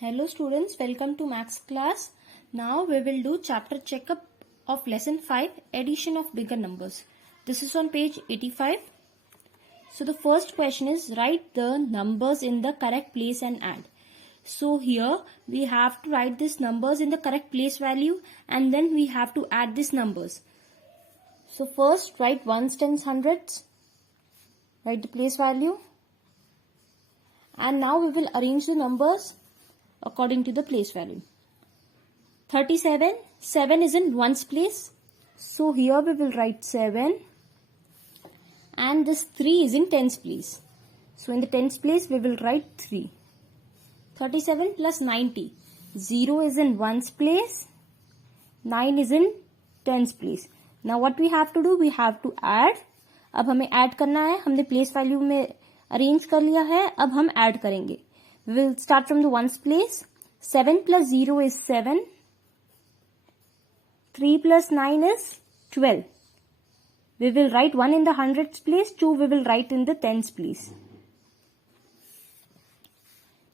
Hello students, welcome to Maths class. Now we will do chapter checkup of lesson 5, addition of bigger numbers. This is on page 85. So the first question is write the numbers in the correct place and add. So here we have to write these numbers in the correct place value and then we have to add these numbers. So first write ones, tens, hundreds. Write the place value. And now we will arrange the numbers according to the place value. 37, 7 is in ones place. So here we will write 7. And this 3 is in tens place. So in the tens place we will write 3. 37 plus 90. 0 is in ones place. 9 is in tens place. Now what we have to do? We have to add. अब हमें add करना है. हमने place value में arrange कर लिया है. अब हम add करेंगे. We will start from the ones place. 7 plus 0 is 7. 3 plus 9 is 12. We will write 1 in the hundreds place. 2 we will write in the tens place.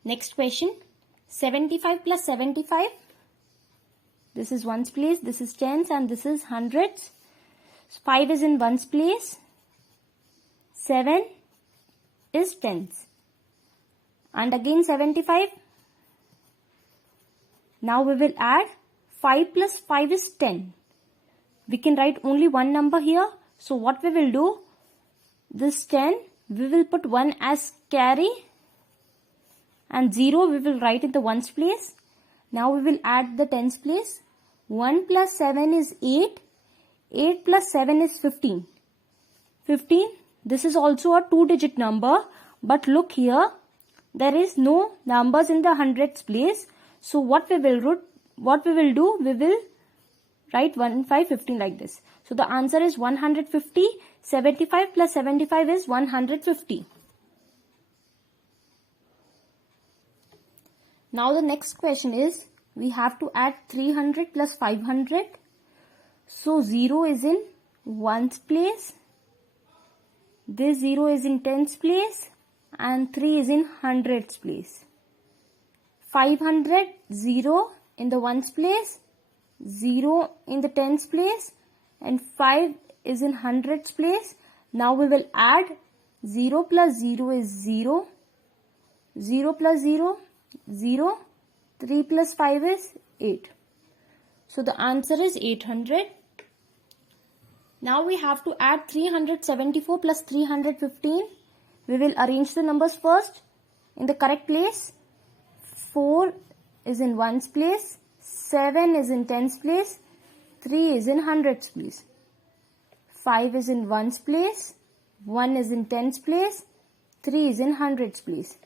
Next question. 75 plus 75. This is ones place. This is tens and this is hundreds. 5 is in ones place. 7 is tens. And again 75. Now we will add 5 plus 5 is 10. We can write only one number here. So what we will do? This 10, we will put 1 as carry. And 0 we will write in the ones place. Now we will add the tens place. 1 plus 7 is 8. 8 plus 7 is 15. 15. This is also a 2-digit number. But look here. There is no numbers in the hundreds place. So what we will do? We will write 1, 5, 15 like this. So the answer is 150. 75 plus 75 is 150. Now the next question is we have to add 300 plus 500. So 0 is in ones place. This 0 is in tens place. And 3 is in hundreds place. 500, 0 in the ones place, 0 in the tens place, and 5 is in hundreds place. Now we will add 0 plus 0 is 0, 0 plus 0, 0, 3 plus 5 is 8. So the answer is 800. Now we have to add 374 plus 315. We will arrange the numbers first in the correct place. 4 is in ones place. 7 is in tens place. 3 is in hundreds place. 5 is in ones place. 1 is in tens place. 3 is in hundreds place.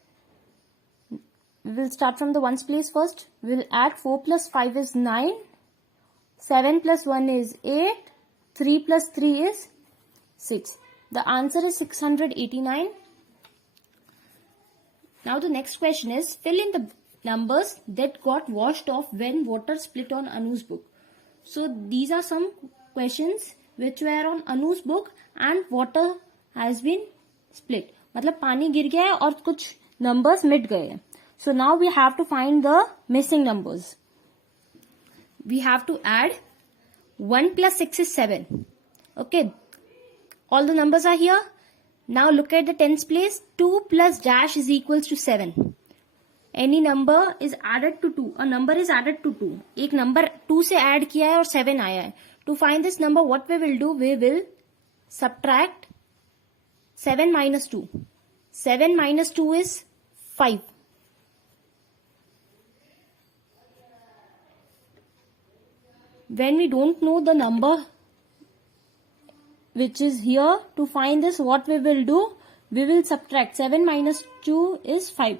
We will start from the ones place first. We will add 4 plus 5 is 9. 7 plus 1 is 8. 3 plus 3 is 6. The answer is 689. Now the next question is fill in the numbers that got washed off when water split on Anu's book. So these are some questions which were on Anu's book and water has been split. मतलब पानी गिर गया है और कुछ numbers मिट गए हैं. So now we have to find the missing numbers. We have to add 1 plus 6 is 7. Okay. All the numbers are here. Now look at the tens place. 2 plus dash is equals to 7. Any number is added to 2. A number is added to 2. एक number 2 से add किया है और 7 आया है. To find this number, what we will do? We will subtract 7 minus 2. 7 minus 2 is 5. When we don't know the number which is here, to find this, what we will do? We will subtract 7 minus 2 is 5.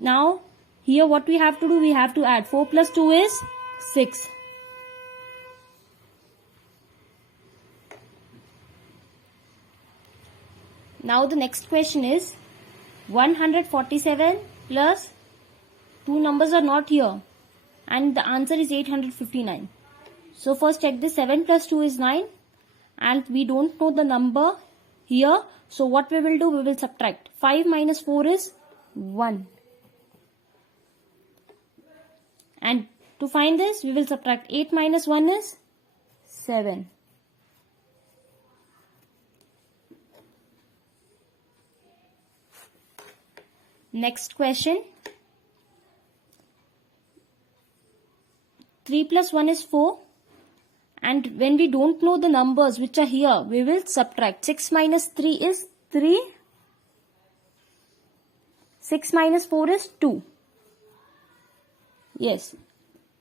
Now, here what we have to do? We have to add 4 plus 2 is 6. Now the next question is 147 plus 2 numbers are not here. And the answer is 859. So first check this. 7 plus 2 is 9. And we don't know the number here. So what we will do? We will subtract. 5 minus 4 is 1. And to find this, we will subtract 8 minus 1 is 7. Next question. 3 plus 1 is 4. And when we don't know the numbers which are here, we will subtract. 6 minus 3 is 3. 6 minus 4 is 2. Yes.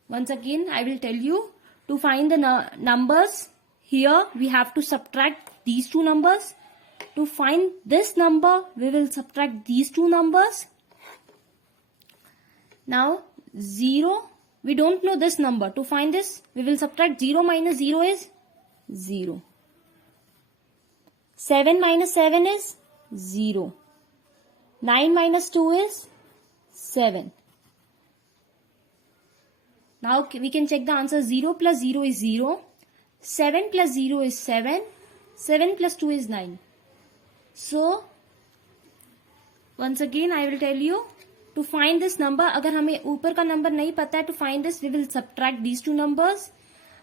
Once again, I will tell you, to find the numbers here, we have to subtract these two numbers. To find this number, we will subtract these two numbers. Now, 0, we don't know this number. To find this, we will subtract 0 minus 0 is 0. 7 minus 7 is 0. 9 minus 2 is 7. Now we can check the answer. 0 plus 0 is 0. 7 plus 0 is 7. 7 plus 2 is 9. So, once again I will tell you, to find this number, अगर हमें ऊपर का number नहीं पता है, to find this we will subtract these two numbers.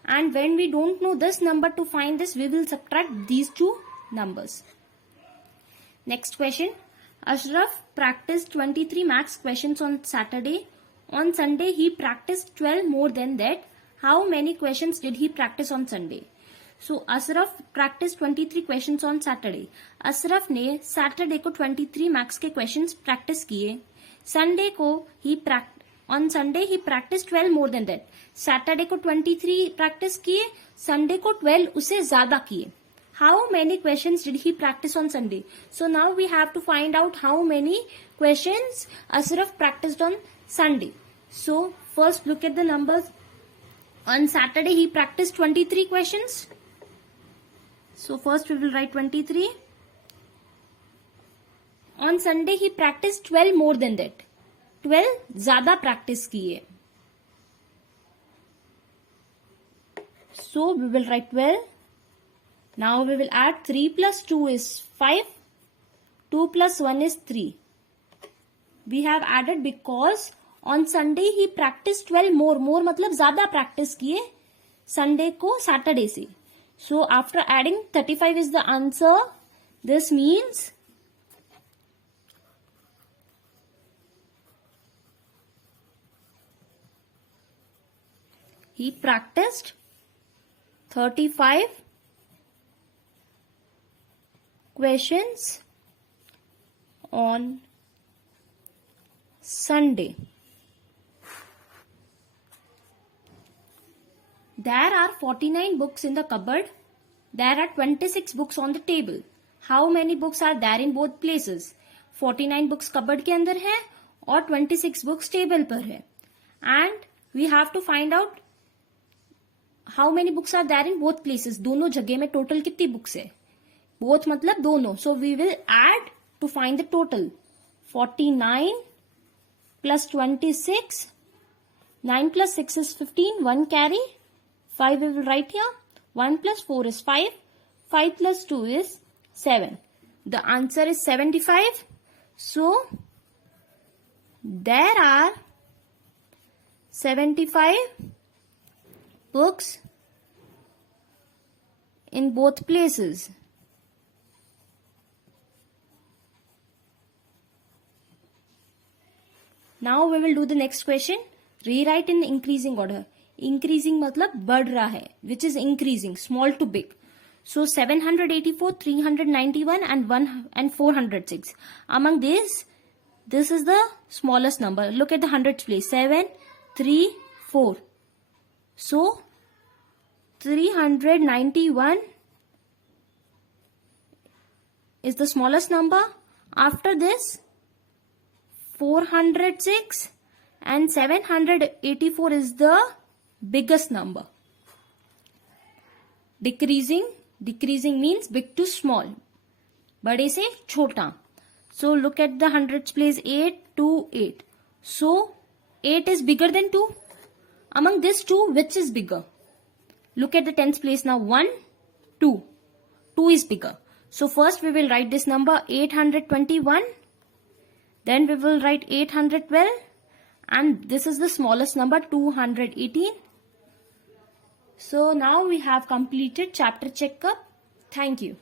And when we don't know this number, to find this we will subtract these two numbers. Next question. Ashraf practiced 23 maths questions on Saturday. On Sunday he practiced 12 more than that. How many questions did he practice on Sunday? So Ashraf practiced 23 questions on Saturday. Ashraf ने Saturday को 23 maths के questions practice किए. Sunday को on Sunday he practiced 12 more than that. Saturday को 23 practice किए, Sunday को 12 उससे ज्यादा किए. How many questions did he practice on Sunday? So now we have to find out how many questions Ashraf practiced on Sunday. So first look at the numbers. On Saturday he practiced 23 questions. So first we will write 23. On Sunday he practiced 12 more than that. 12 ज्यादा practice किए. So we will write 12. Now we will add 3 plus 2 is 5. 2 plus 1 is 3. We have added because on Sunday he practiced 12 more. More मतलब ज्यादा practice किए Sunday को Saturday से. So after adding 35 is the answer. This means he practiced 35 questions on Sunday. There are 49 books in the cupboard. There are 26 books on the table. How many books are there in both places? 49 books cupboard के अंदर है और 26 books table पर है. And we have to find out how many books are there in both places. दोनों जगह में total कितनी books है? Both मतलब दोनों. So we will add to find the total. 49 plus 26. 9 plus 6 is 15. 1 carry. 5 we will write here. 1 plus 4 is 5. 5 plus 2 is 7. The answer is 75. So there are 75 books in both places. Now we will do the next question. Rewrite in increasing order. Increasing मतलब बढ़ रहा है, which is increasing, small to big. So 784, 391 and 406. Among these, this is the smallest number. Look at the hundreds place. 7, 3, 4. So 391 is the smallest number. After this, 406 and 784 is the biggest number. Decreasing means big to small. बड़े से छोटा. So look at the hundreds place. 8, 2, 8. So 8 is bigger than 2. Among these two, which is bigger? Look at the tens place now. 1, 2. 2 is bigger. So first we will write this number 821. Then we will write 812. and this is the smallest number, 218. So now we have completed chapter checkup. Thank you.